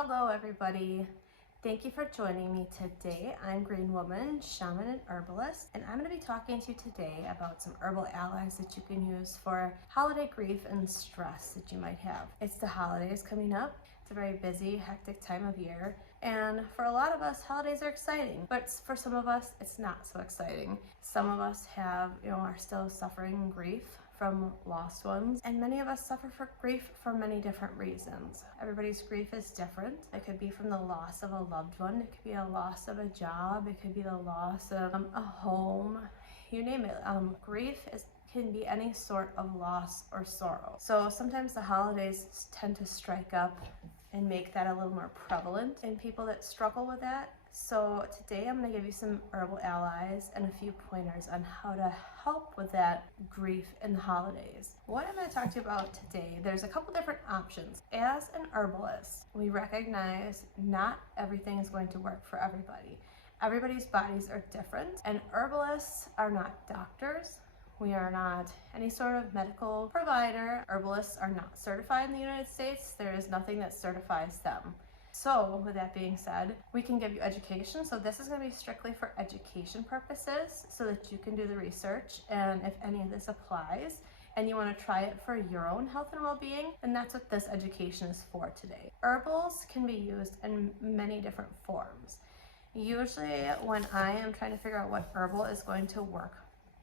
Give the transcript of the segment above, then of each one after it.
Hello everybody. Thank you for joining me today. I'm Green Woman, Shaman and Herbalist, and I'm going to be talking to you today about some herbal allies that you can use for holiday grief and stress that you might have. It's the holidays coming up. It's a very busy, hectic time of year, and for a lot of us, holidays are exciting, but for some of us, it's not so exciting. Some of us are still suffering grief from lost ones, and many of us suffer from grief for many different reasons. Everybody's grief is different. It could be from the loss of a loved one, it could be a loss of a job, it could be the loss of a home, you name it. Can be any sort of loss or sorrow. So sometimes the holidays tend to strike up and make that a little more prevalent in people that struggle with that. So today I'm going to give you some herbal allies and a few pointers on how to help with that grief in the holidays. What I'm going to talk to you about today, there's a couple different options. As an herbalist, we recognize not everything is going to work for everybody. Everybody's bodies are different, and herbalists are not doctors. We are not any sort of medical provider. Herbalists are not certified in the United States. There is nothing that certifies them. So with that being said, we can give you education. So this is going to be strictly for education purposes so that you can do the research. And if any of this applies and you want to try it for your own health and well-being, then that's what this education is for today. Herbals can be used in many different forms. Usually when I am trying to figure out what herbal is going to work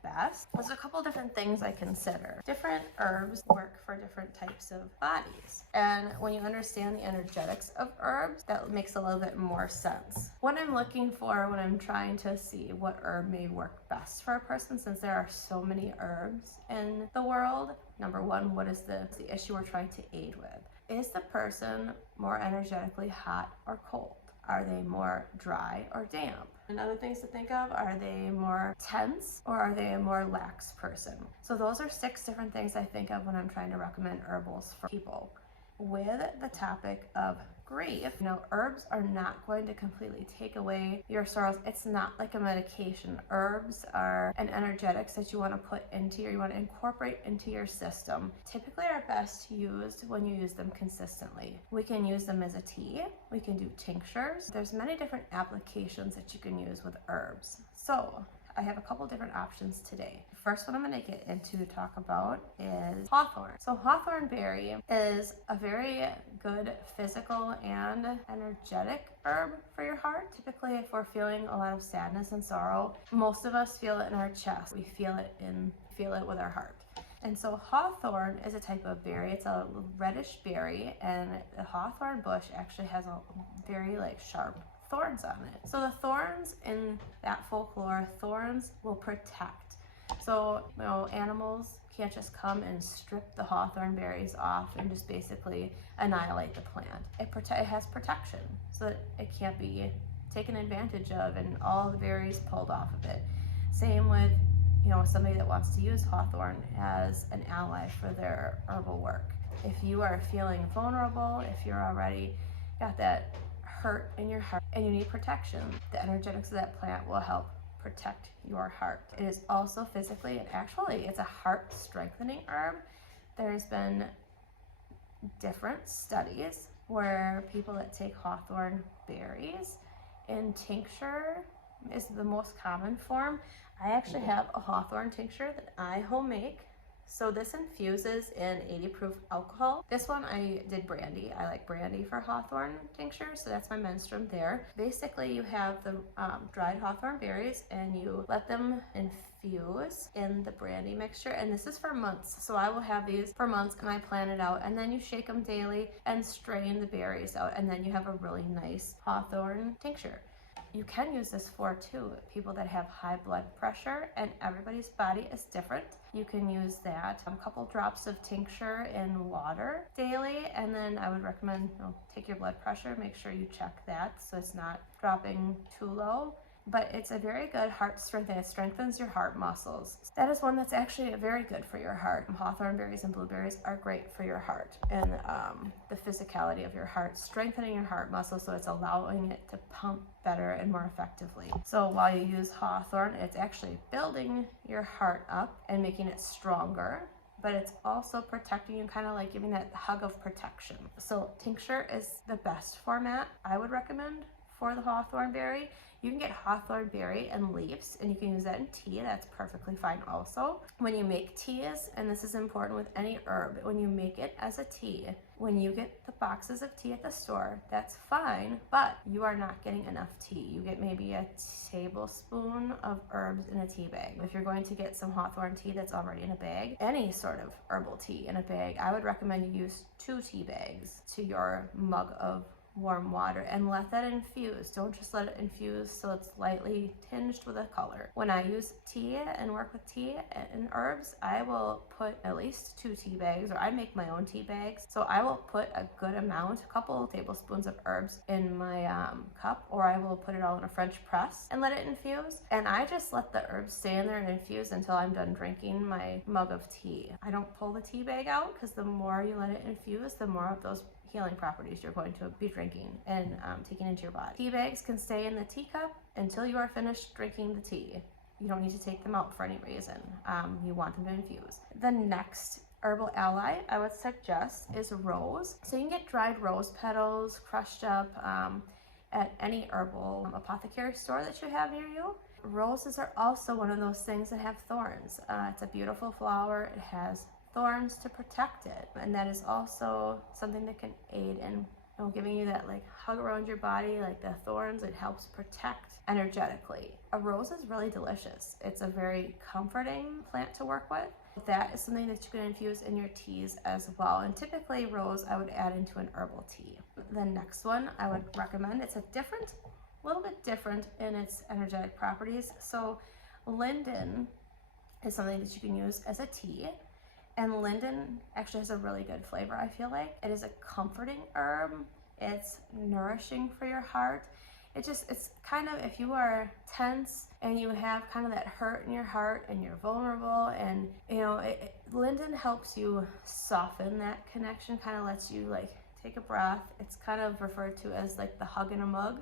best, there's a couple different things I consider. Different herbs work for different types of bodies, and when you understand the energetics of herbs, that makes a little bit more sense. What I'm looking for when I'm trying to see what herb may work best for a person, since there are so many herbs in the world, number one, what is the issue we're trying to aid with? Is the person more energetically hot or cold? Are they more dry or damp? And other things to think of, are they more tense or are they a more lax person? So those are 6 different things I think of when I'm trying to recommend herbals for people. With the topic of grief, herbs are not going to completely take away your sorrows. It's not like a medication. Herbs are an energetics that you want to incorporate into your system. Typically are best used when you use them consistently. We can use them as a tea. We can do tinctures. There's many different applications that you can use with herbs. So I have a couple different options today. The first one I'm going to get into to talk about is hawthorn. So hawthorn berry is a very good physical and energetic herb for your heart. Typically, if we're feeling a lot of sadness and sorrow, most of us feel it in our chest. We feel it with our heart. And so hawthorn is a type of berry. It's a reddish berry, and the hawthorn bush actually has a very sharp thorns on it. So the thorns in that folklore, thorns will protect. So animals can't just come and strip the hawthorn berries off and just basically annihilate the plant. It has protection, so that it can't be taken advantage of and all the berries pulled off of it. Same with somebody that wants to use hawthorn as an ally for their herbal work. If you are feeling vulnerable, if you're already got that hurt in your heart and you need protection, the energetics of that plant will help protect your heart. It is also physically and actually it's a heart strengthening herb. There's been different studies where people that take hawthorn berries in tincture is the most common form. I actually have a hawthorn tincture that I home make. So this infuses in 80 proof alcohol. This one I did brandy. I like brandy for hawthorn tincture, so that's my menstruum there. Basically, you have the dried hawthorn berries and you let them infuse in the brandy mixture, and this is for months. So I will have these for months and I plan it out, and then you shake them daily and strain the berries out, and then you have a really nice hawthorn tincture. You can use this for people that have high blood pressure, and everybody's body is different. You can use that a couple drops of tincture in water daily, and then I would recommend take your blood pressure, make sure you check that so it's not dropping too low. But it's a very good heart strengthener. It strengthens your heart muscles. That is one that's actually very good for your heart. Hawthorn berries and blueberries are great for your heart and the physicality of your heart, strengthening your heart muscles, so it's allowing it to pump better and more effectively. So while you use hawthorn, it's actually building your heart up and making it stronger, but it's also protecting you, kind of like giving that hug of protection. So tincture is the best format I would recommend for the hawthorn berry. You can get hawthorn berry and leaves, and you can use that in tea. That's perfectly fine also. When you make teas, and this is important with any herb, when you make it as a tea, when you get the boxes of tea at the store, that's fine, but you are not getting enough tea. You get maybe a tablespoon of herbs in a tea bag. If you're going to get some hawthorn tea that's already in a bag, any sort of herbal tea in a bag, I would recommend you use 2 tea bags to your mug of warm water and let that infuse. Don't just let it infuse so it's lightly tinged with a color. When I use tea and work with tea and herbs, I will put at least 2 tea bags, or I make my own tea bags. So I will put a good amount, a couple of tablespoons of herbs in my cup, or I will put it all in a French press and let it infuse. And I just let the herbs stay in there and infuse until I'm done drinking my mug of tea. I don't pull the tea bag out, because the more you let it infuse, the more of those healing properties you're going to be drinking and taking into your body. Tea bags can stay in the teacup until you are finished drinking the tea. You don't need to take them out for any reason. You want them to infuse. The next herbal ally I would suggest is rose. So you can get dried rose petals crushed up at any herbal apothecary store that you have near you. Roses are also one of those things that have thorns. It's a beautiful flower. It has thorns to protect it, and that is also something that can aid in giving you that like hug around your body. Like the thorns, it helps protect energetically. A rose is really delicious. It's a very comforting plant to work with. That is something that you can infuse in your teas as well, and typically rose I would add into an herbal tea. The next one I would recommend, it's a little bit different in its energetic properties. So linden is something that you can use as a tea. And linden actually has a really good flavor, I feel like. It is a comforting herb. It's nourishing for your heart. It's kind of, if you are tense and you have kind of that hurt in your heart and you're vulnerable, and linden helps you soften that connection, kind of lets you like take a breath. It's kind of referred to as like the hug in a mug.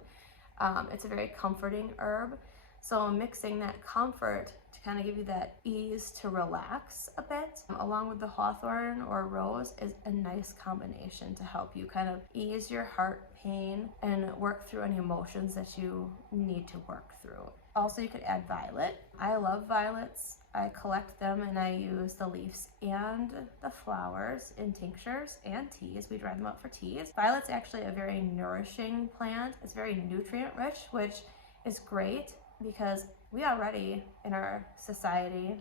It's a very comforting herb. So mixing that comfort to kind of give you that ease to relax a bit, along with the hawthorn or rose, is a nice combination to help you kind of ease your heart pain and work through any emotions that you need to work through. Also, you could add violet. I love violets. I collect them and I use the leaves and the flowers in tinctures and teas. We dry them up for teas. Violet's actually a very nourishing plant. It's very nutrient rich, which is great because we already in our society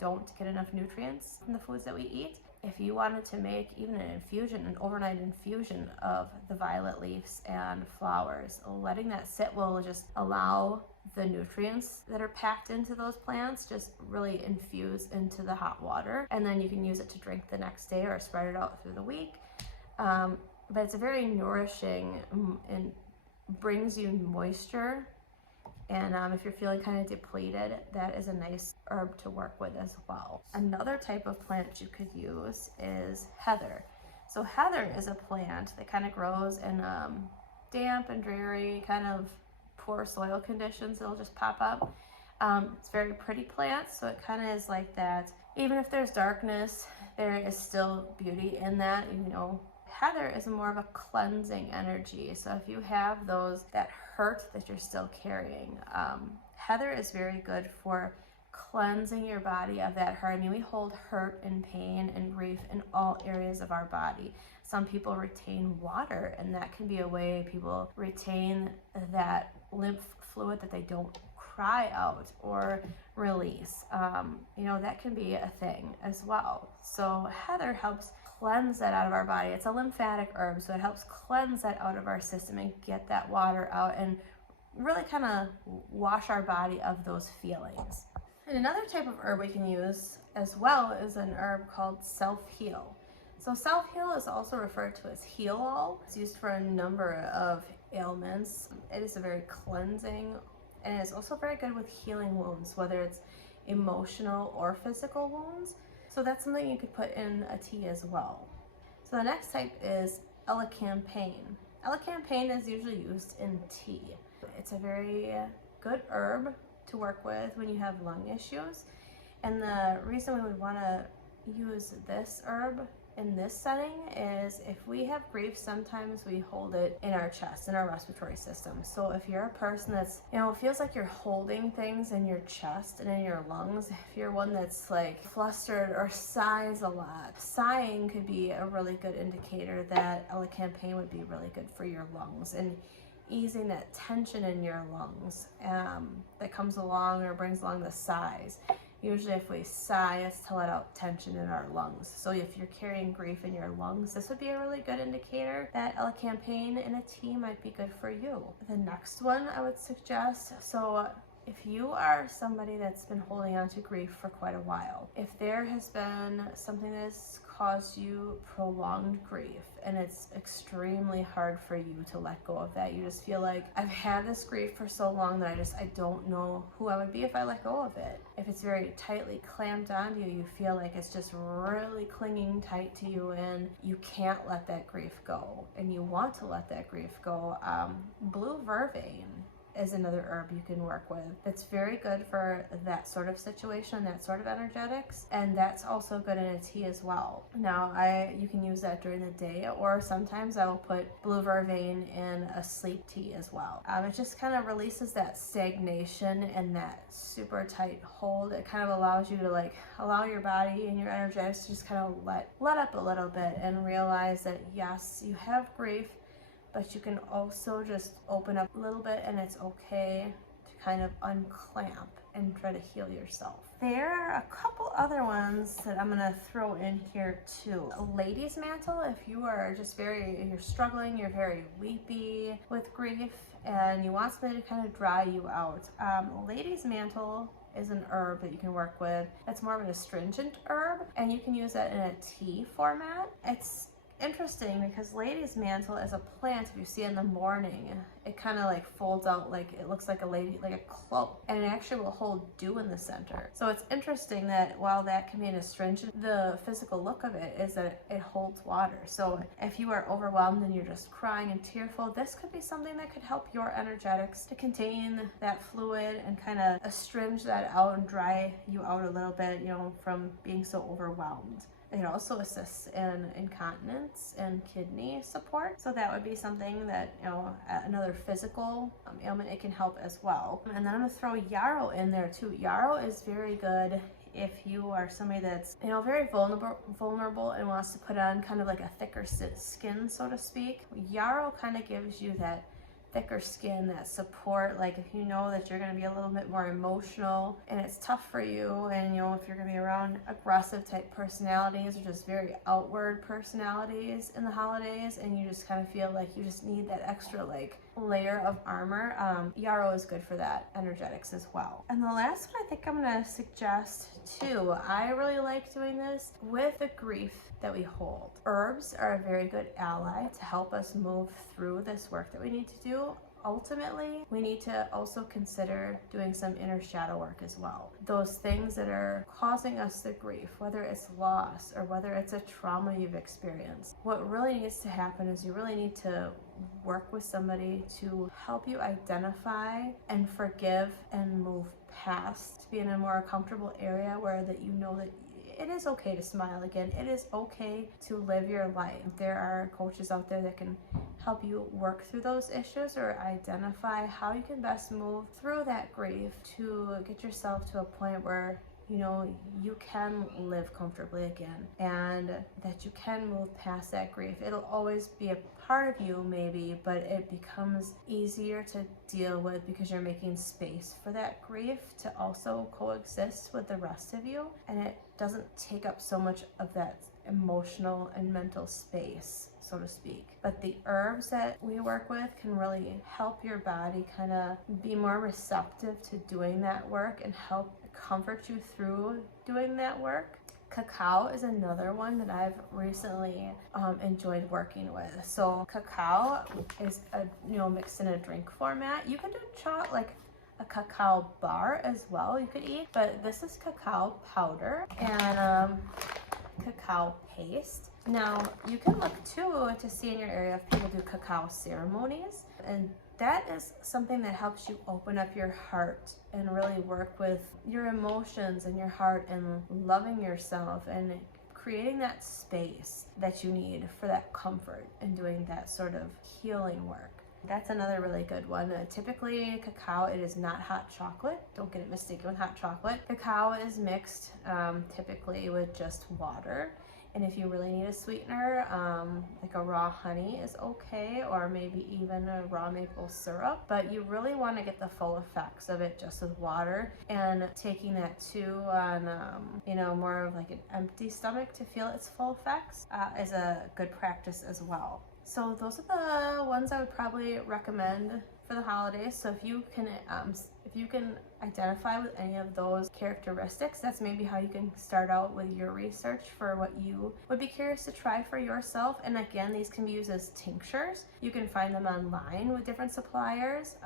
don't get enough nutrients from the foods that we eat. If you wanted to make even an overnight infusion of the violet leaves and flowers, letting that sit will just allow the nutrients that are packed into those plants just really infuse into the hot water, and then you can use it to drink the next day or spread it out through the week. But it's a very nourishing and brings you moisture. And if you're feeling kind of depleted, that is a nice herb to work with as well. Another type of plant you could use is heather. So heather is a plant that kind of grows in damp and dreary, kind of poor soil conditions. It'll just pop up. It's a very pretty plant, so it kind of is like that. Even if there's darkness, there is still beauty in that, Heather is more of a cleansing energy. So if you have that hurt that you're still carrying, heather is very good for cleansing your body of that hurt. I mean, we hold hurt and pain and grief in all areas of our body. Some people retain water, and that can be a way people retain that lymph fluid that they don't cry out or release. That can be a thing as well. So heather helps cleanse that out of our body. It's a lymphatic herb, so it helps cleanse that out of our system and get that water out and really kind of wash our body of those feelings. And another type of herb we can use as well is an herb called self-heal. So self-heal is also referred to as heal-all. It's used for a number of ailments. It is a very cleansing, and it's also very good with healing wounds, whether it's emotional or physical wounds. So that's something you could put in a tea as well. So the next type is elecampane. Elecampane is usually used in tea. It's a very good herb to work with when you have lung issues. And the reason we would want to use this herb in this setting is if we have grief, sometimes we hold it in our chest, in our respiratory system. So if you're a person that's, it feels like you're holding things in your chest and in your lungs, if you're one that's like flustered or sighs a lot, sighing could be a really good indicator that elecampane would be really good for your lungs and easing that tension in your lungs that comes along or brings along the sighs. Usually if we sigh, it's to let out tension in our lungs. So if you're carrying grief in your lungs, this would be a really good indicator that elecampane in a tea might be good for you. The next one I would suggest, so if you are somebody that's been holding on to grief for quite a while, if there has been something that's caused you prolonged grief and it's extremely hard for you to let go of that, you just feel like, I've had this grief for so long that I don't know who I would be if I let go of it. If it's very tightly clamped onto you, you feel like it's just really clinging tight to you and you can't let that grief go and you want to let that grief go, blue vervain is another herb you can work with. It's very good for that sort of situation, that sort of energetics, and that's also good in a tea as well. Now, you can use that during the day, or sometimes I will put blue vervain in a sleep tea as well. It just kind of releases that stagnation and that super tight hold. It kind of allows you to allow your body and your energetics to just kind of let up a little bit and realize that yes, you have grief, but you can also just open up a little bit and it's okay to kind of unclamp and try to heal yourself. There are a couple other ones that I'm gonna throw in here too. A lady's mantle, if you are just you're struggling, you're very weepy with grief and you want something to kind of dry you out. Lady's mantle is an herb that you can work with. It's more of an astringent herb and you can use that in a tea format. It's interesting because lady's mantle as a plant, if you see in the morning, it kind of folds out, it looks like a cloak, and it actually will hold dew in the center. So it's interesting that while that can be an astringent, the physical look of it is that it holds water. So if you are overwhelmed and you're just crying and tearful, this could be something that could help your energetics to contain that fluid and kind of astringe that out and dry you out a little bit, from being so overwhelmed. It also assists in incontinence and kidney support. So that would be something that, another physical ailment, it can help as well. And then I'm gonna throw yarrow in there too. Yarrow is very good if you are somebody that's, very vulnerable and wants to put on kind of like a thicker skin, so to speak. Yarrow kind of gives you that thicker skin, that support. If you know that you're going to be a little bit more emotional and it's tough for you, and if you're going to be around aggressive type personalities or just very outward personalities in the holidays, and you just kind of feel like you just need that extra layer of armor, yarrow is good for that energetics as well. And the last one I think I'm going to suggest too, I really like doing this with the grief that we hold. Herbs are a very good ally to help us move through this work that we need to do. Ultimately, we need to also consider doing some inner shadow work as well. Those things that are causing us the grief, whether it's loss or whether it's a trauma you've experienced. What really needs to happen is you really need to work with somebody to help you identify and forgive and move past, to be in a more comfortable area where that that it is okay to smile again. It is okay to live your life. There are coaches out there that can help you work through those issues or identify how you can best move through that grief to get yourself to a point where you can live comfortably again, and that you can move past that grief. It'll always be a part of you maybe, but it becomes easier to deal with because you're making space for that grief to also coexist with the rest of you, and it doesn't take up so much of that emotional and mental space, so to speak. But the herbs that we work with can really help your body kind of be more receptive to doing that work and help comfort you through doing that work. Cacao is another one that I've recently enjoyed working with. So cacao is mixed in a drink format. You can do a cacao bar as well you could eat, but this is cacao powder and cacao paste. Now you can look too to see in your area if people do cacao ceremonies, and that is something that helps you open up your heart and really work with your emotions and your heart and loving yourself and creating that space that you need for that comfort and doing that sort of healing work. That's another really good one. Typically, cacao, it is not hot chocolate. Don't get it mistaken with hot chocolate. Cacao is mixed typically with just water. And if you really need a sweetener, like a raw honey is okay, or maybe even a raw maple syrup. But you really want to get the full effects of it just with water, and taking that too on, more of like an empty stomach to feel its full effects is a good practice as well. So those are the ones I would probably recommend for the holidays. So if you can identify with any of those characteristics, that's maybe how you can start out with your research for what you would be curious to try for yourself. And again, these can be used as tinctures. You can find them online with different suppliers.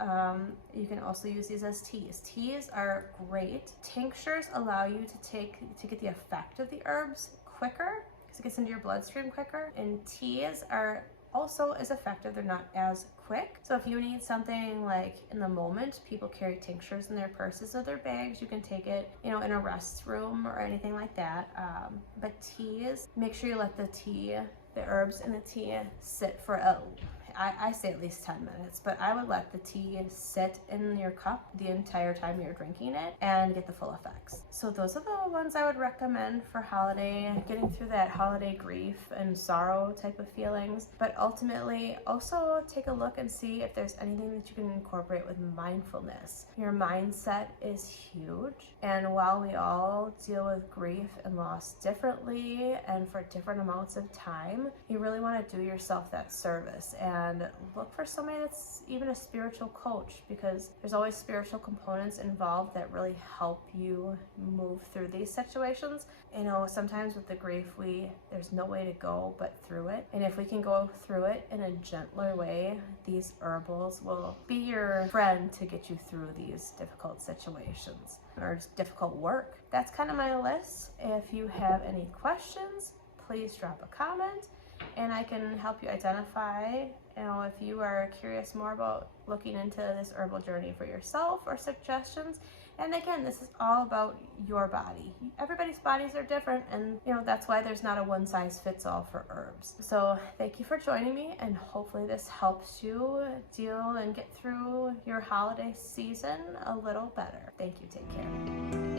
You can also use these as teas. Teas are great. Tinctures allow you to get the effect of the herbs quicker, because it gets into your bloodstream quicker. And teas are also as effective, they're not as quick. So if you need something like in the moment, people carry tinctures in their purses or their bags. You can take it, in a restroom or anything like that. But teas, make sure you let the herbs in the tea sit for I say at least 10 minutes, but I would let the tea sit in your cup the entire time you're drinking it and get the full effects. So those are the ones I would recommend for getting through that holiday grief and sorrow type of feelings. But ultimately, also take a look and see if there's anything that you can incorporate with mindfulness. Your mindset is huge. And while we all deal with grief and loss differently and for different amounts of time, you really want to do yourself that service and look for somebody that's even a spiritual coach, because there's always spiritual components involved that really help you move through these situations. Sometimes with the grief, there's no way to go but through it. And if we can go through it in a gentler way, these herbals will be your friend to get you through these difficult situations or difficult work. That's kind of my list. If you have any questions, please drop a comment and I can help you identify, if you are curious more about looking into this herbal journey for yourself or suggestions. And again, this is all about your body. Everybody's bodies are different, and that's why there's not a one size fits all for herbs. So thank you for joining me, and hopefully this helps you deal and get through your holiday season a little better. Thank you. Take care.